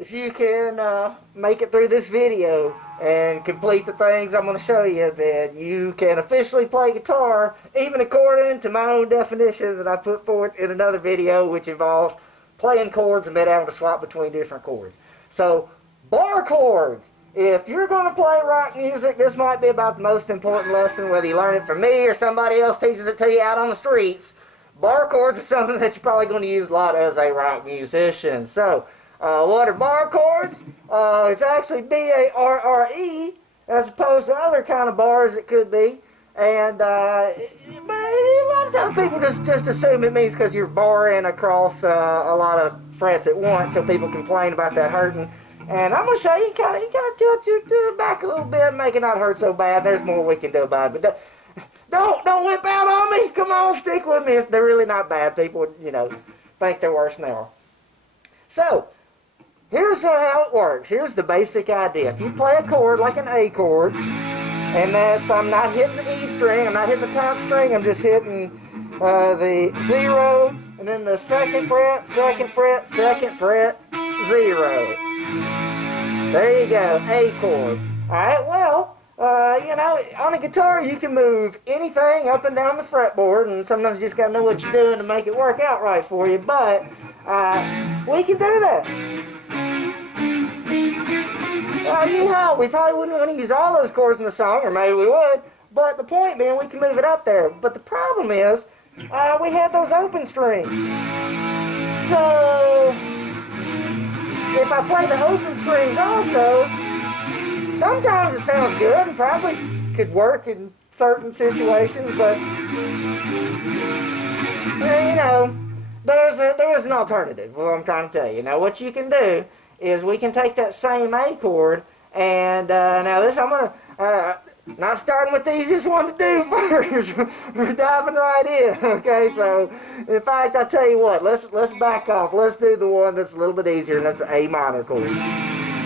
if you can make it through this video and complete the things I'm going to show you, then you can officially play guitar, even according to my own definition that I put forth in another video, which involves playing chords and being able to swap between different chords. So, bar chords. If you're going to play rock music, this might be about the most important lesson, whether you learn it from me or somebody else teaches it to you out on the streets. Bar chords are something that you're probably going to use a lot as a rock musician. So, what are bar chords? It's actually B-A-R-R-E, as opposed to other kind of bars it could be. And but a lot of times people just assume it means because you're barring across a lot of frets at once, so people complain about that hurting. And I'm going to show you, you kind of tilt your back a little bit and make it not hurt so bad. There's more we can do about it. But don't whip out on me. Come on, stick with me. They're really not bad. People, think they're worse than they are. So, here's how it works. Here's the basic idea. If you play a chord like an A chord, and I'm not hitting the E string, I'm not hitting the top string, I'm just hitting the 0, and then the 2nd fret, 2nd fret, 2nd fret, 0. There you go, A chord. Alright, well, on a guitar you can move anything up and down the fretboard, and sometimes you just got to know what you're doing to make it work out right for you, but we can do that. We probably wouldn't want to use all those chords in the song, or maybe we would, but the point being we can move it up there. But the problem is, we had those open strings. So, if I play the open strings also, sometimes it sounds good and probably could work in certain situations, but, there is an alternative, what I'm trying to tell you. Now, what you can do is we can take that same A chord, and now this I'm going to, not starting with the easiest one to do first, we're diving right in, okay? So, in fact, I'll tell you what, let's back off. Let's do the one that's a little bit easier, and that's an A minor chord.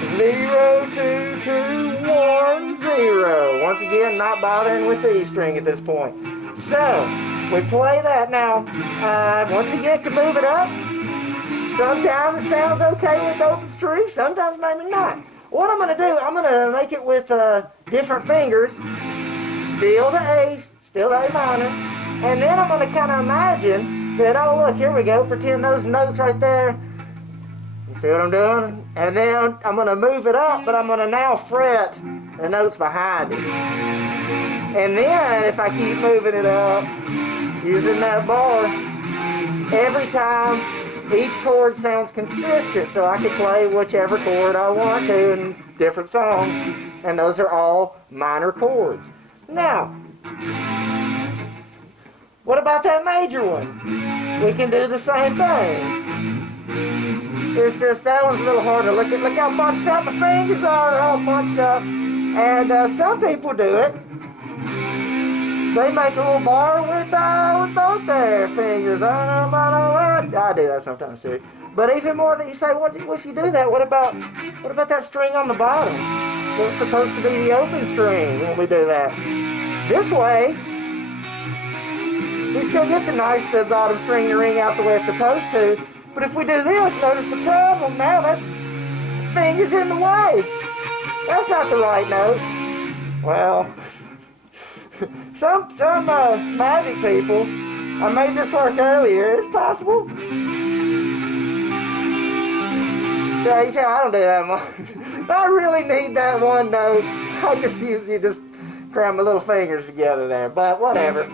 0, 2, 2, 1, 0. Once again, not bothering with the E string at this point. So, we play that now. Once again, can move it up. Sometimes it sounds okay with open strings, sometimes maybe not. What I'm going to do, I'm going to make it with different fingers, still the A, still the A minor, and then I'm going to kind of imagine that, oh look, here we go, pretend those notes right there. You see what I'm doing? And then I'm going to move it up, but I'm going to now fret the notes behind it. And then, if I keep moving it up, using that bar, every time, each chord sounds consistent, so I can play whichever chord I want to in different songs, and those are all minor chords. Now, what about that major one? We can do the same thing. It's just that one's a little harder. Look how bunched up my fingers are. They're all bunched up, and some people do it. They make a little bar with both their fingers. I don't know about all that. I do that sometimes too. But even more that you say, what if you do that? What about that string on the bottom? It was supposed to be the open string when we do that. This way, we still get the bottom string to ring out the way it's supposed to. But if we do this, notice the problem now. That's fingers in the way. That's not the right note. Well. Some magic people, I made this work earlier, it's possible. Yeah, you tell I don't do that much. If I really need that one note, I just usually just cram my little fingers together there, but whatever.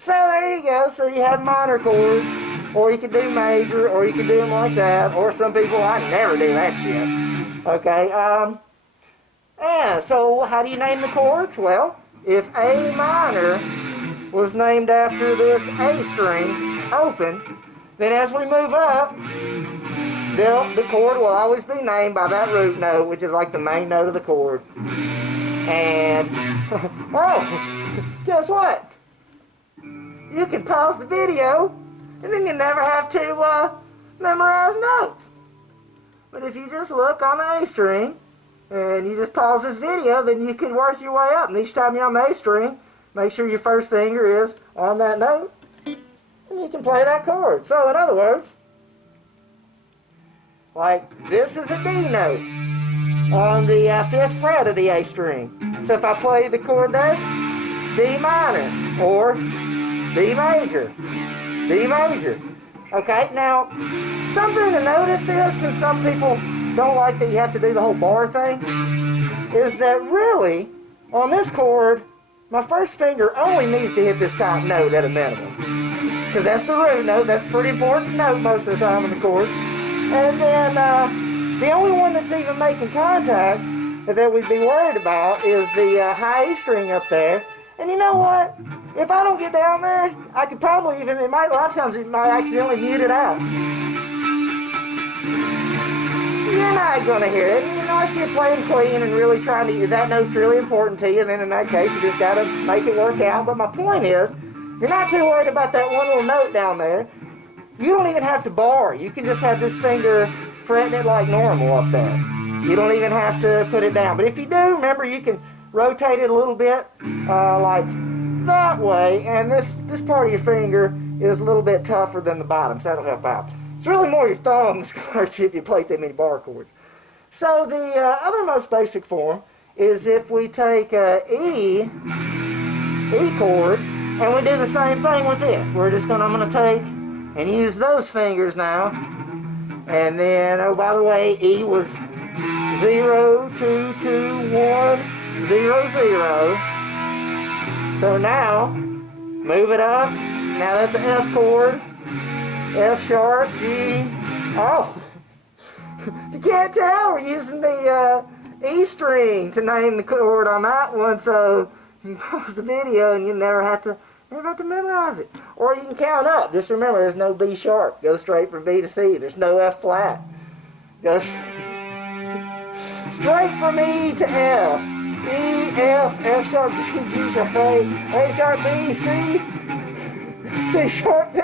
So there you go, so you have minor chords, or you can do major, or you can do them like that, or some people, I never do that shit. Okay, yeah, so how do you name the chords? Well, if A minor was named after this A string, open, then as we move up, the chord will always be named by that root note, which is like the main note of the chord. And, oh, guess what? You can pause the video, and then you never have to memorize notes. But if you just look on the A string, and you just pause this video, then you can work your way up. And each time you're on the A string, make sure your first finger is on that note, and you can play that chord. So, in other words, Like, this is a D note on the 5th fret of the A string. So if I play the chord there, D minor, or D major, D major. Okay, now, something to notice is, and some people don't like that you have to do the whole bar thing, is that really, on this chord, my first finger only needs to hit this top note at a minimum. Because that's the root note, that's a pretty important note most of the time in the chord. And then, the only one that's even making contact that we'd be worried about is the high E string up there. And you know what? If I don't get down there, I could probably even, a lot of times it might accidentally mute it out. You're not going to hear it. Unless you're playing clean and really trying to, that note's really important to you, then in that case you just got to make it work out. But my point is, if you're not too worried about that one little note down there, you don't even have to bar. You can just have this finger fretting it like normal up there. You don't even have to put it down. But if you do, remember you can rotate it a little bit like that way, and this part of your finger is a little bit tougher than the bottom, so that'll help out. It's really more your thumbs if you play too many bar chords. So the other most basic form is if we take E chord, and we do the same thing with it. I'm gonna take and use those fingers now, and then, oh, by the way, E was 0, 2, 2, 1, 0, 0. So now, move it up. Now that's an F chord. F sharp, G. Oh, if you can't tell, we're using the E string to name the chord on that one. So you can pause the video and you never have to memorize it. Or you can count up. Just remember, there's no B sharp. Go straight from B to C. There's no F flat. Go straight from E to F. E, F, F sharp, G, G sharp, A sharp, B, C, C sharp, D,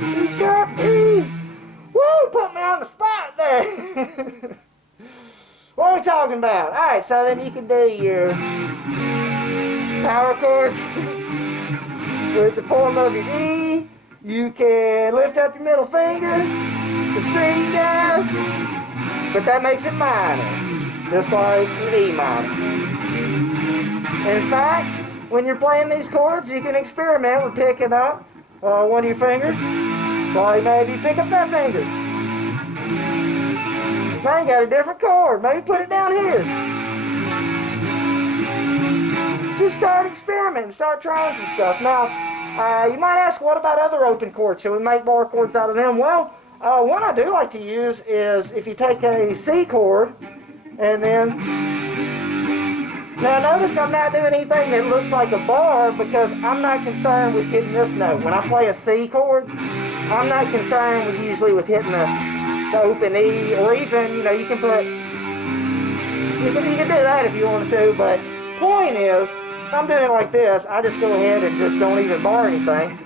C sharp, E. Woo, put me on the spot there. What are we talking about? Alright, so then you can do your power chords with the form of your E. You can lift up your middle finger, the screen guys, but that makes it minor. Just like E minor. In fact, when you're playing these chords, you can experiment with picking up one of your fingers. Well, maybe pick up that finger. Now you got a different chord. Maybe put it down here. Just start experimenting. Start trying some stuff. Now, you might ask, what about other open chords? Should we make bar chords out of them? Well, one I do like to use is if you take a C chord, and then, now notice I'm not doing anything that looks like a bar because I'm not concerned with hitting this note. When I play a C chord, I'm not concerned with usually with hitting the open E, or even, you can put, you can do that if you want to, but point is, if I'm doing it like this, I just go ahead and just don't even bar anything.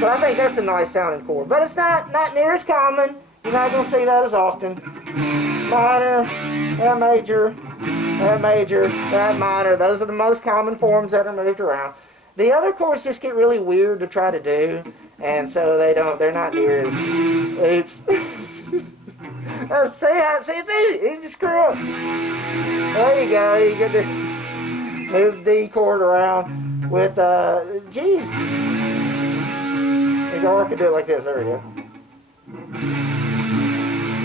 But I think that's a nice sounding chord. But it's not near as common. You're not going to see that as often. Minor, F major, F major, F minor. Those are the most common forms that are moved around. The other chords just get really weird to try to do, and so they're not near as, oops. See, it's easy. You just screw up. There you go. You get to move the D chord around with, geez. Or I could do it like this. There we go.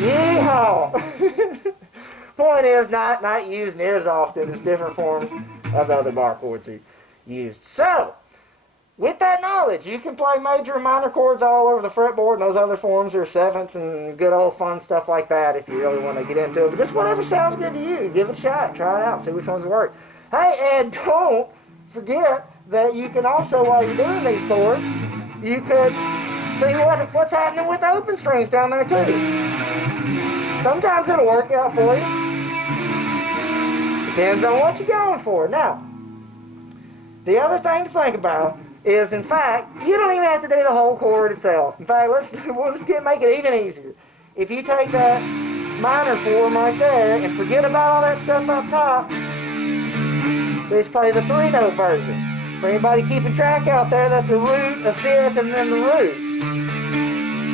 Yeehaw! Point is, not used near as often as different forms of the other bar chords are used. So, with that knowledge, you can play major and minor chords all over the fretboard, and those other forms are sevenths and good old fun stuff like that if you really want to get into it. But just whatever sounds good to you, give it a shot, try it out, see which ones work. Hey, and don't forget that you can also, while you're doing these chords, you could see what's happening with the open strings down there too. Sometimes it'll work out for you. Depends on what you're going for. Now, the other thing to think about is, in fact, you don't even have to do the whole chord itself. In fact, we'll make it even easier. If you take that minor form right there and forget about all that stuff up top, just play the 3-note version. For anybody keeping track out there, that's a root, a fifth, and then the root.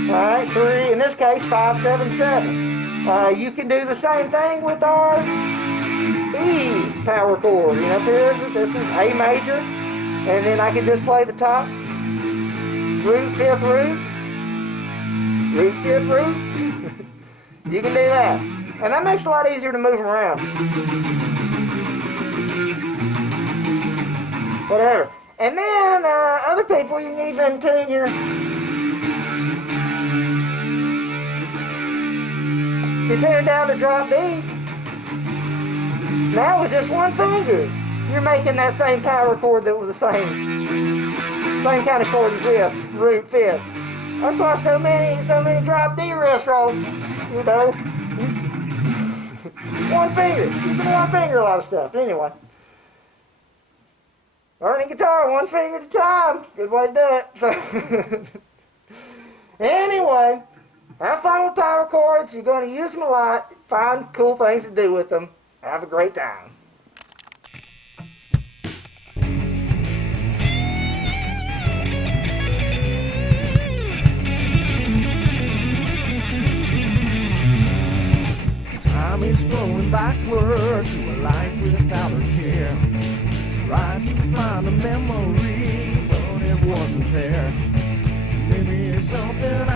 Alright, 3, in this case, 5, 7, 7. You can do the same thing with our E power chord. You know, this is A major, and then I can just play the top, root, 5th root, root, 5th root. You can do that. And that makes it a lot easier to move around. Whatever. And then, other people, you can even tune your... You tune down to drop D. Now with just one finger, you're making that same power chord that was the same kind of chord as this, root, 5th. That's why so many drop D restaurants, you know. One finger. You can one finger a lot of stuff. But anyway. Learning guitar one finger at a time. Good way to do it. So anyway, have fun with power chords. You're going to use them a lot. Find cool things to do with them. Have a great time. Time is flowing backward to a life without a care. Tried to find a memory, but it wasn't there. Maybe it's something